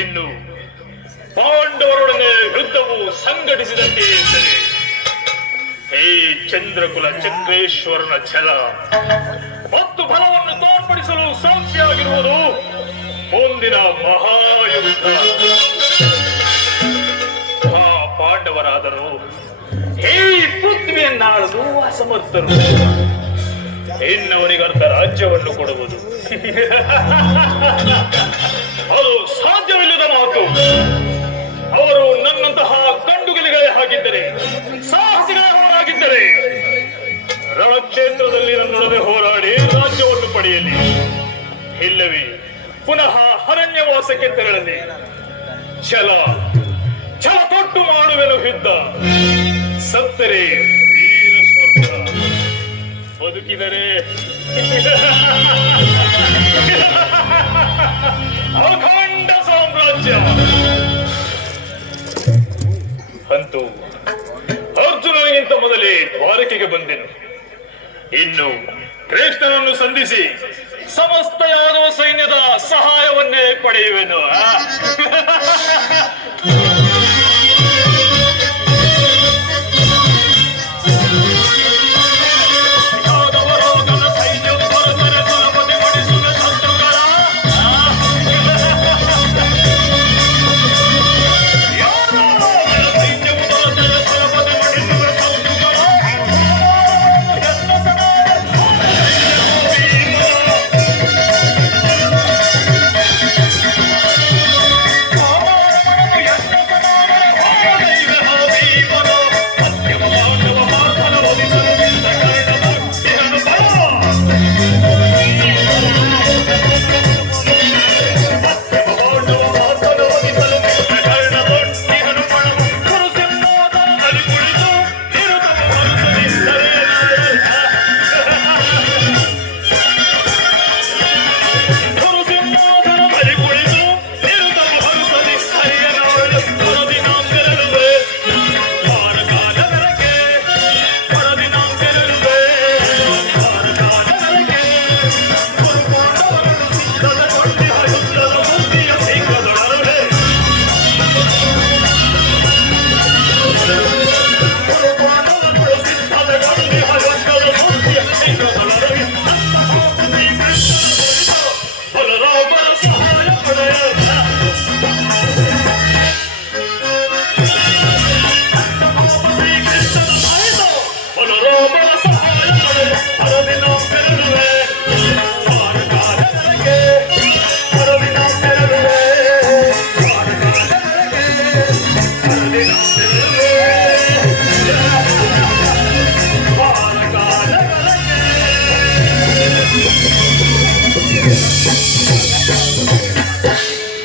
ಇನ್ನು ಪಾಂಡವರೊಡನೆ ಯುದ್ಧವು ಸಂಘಟಿಸಿದಂತೆ ಎಂದರೆ ಹೇ ಚಂದ್ರಕುಲ ಚಕ್ರೇಶ್ವರನ ಛಲ, ಮತ್ತು ಬಲವನ್ನು ತೋರ್ಪಡಿಸಲು ಸಾಕ್ಷಿಯಾಗಿರುವುದು ಮುಂದಿನ ಮಹಾಯುದ್ಧ. ಆ ಪಾಂಡವರಾದರು. ಈ ಪೃಥ್ವಿಯನ್ನಾಳಲು ಅಸಮರ್ಥರು ಇನ್ನವರಿಗರ್ಥ ರಾಜ್ಯವನ್ನು ಕೊಡುವುದು. ಅದು ಸಾಧ್ಯವಿಲ್ಲದ ಮಾತು. ಅವರು ನನ್ನಂತಹ ಕಂಡುಗಲಿಗಳೇ ಹಾಗಿದ್ದರೆ ಸಾಹಸಿಗಳೇ ರಣಕ್ಷೇತ್ರದಲ್ಲಿ ನನ್ನೊಡನೆ ಹೋರಾಡಿ ರಾಜ್ಯವನ್ನು ಪಡೆಯಲಿ. ಇಲ್ಲವೇ, ಪುನಃ ಅರಣ್ಯವಾಸಕ್ಕೆ ತೆರಳಲಿ. ಛಲ ಛಲ ತೊಟ್ಟು ಮಾಡುವೆನು ಹಿದ್ದ ಸತ್ತರೆ ಬದುಕಿದರೆ ಅಖಂಡ ಸಾಮ್ರಾಜ್ಯ. ಅಂತೂ ಅರ್ಜುನನಿಗಿಂತ ಮೊದಲೇ ದ್ವಾರಕೆಗೆ ಬಂದೆನು. ಇನ್ನು ಕೃಷ್ಣನನ್ನು ಸಂಧಿಸಿ ಸಮಸ್ತ ಯಾದವ ಸೈನ್ಯದ ಸಹಾಯವನ್ನೇ ಪಡೆಯುವೆನು.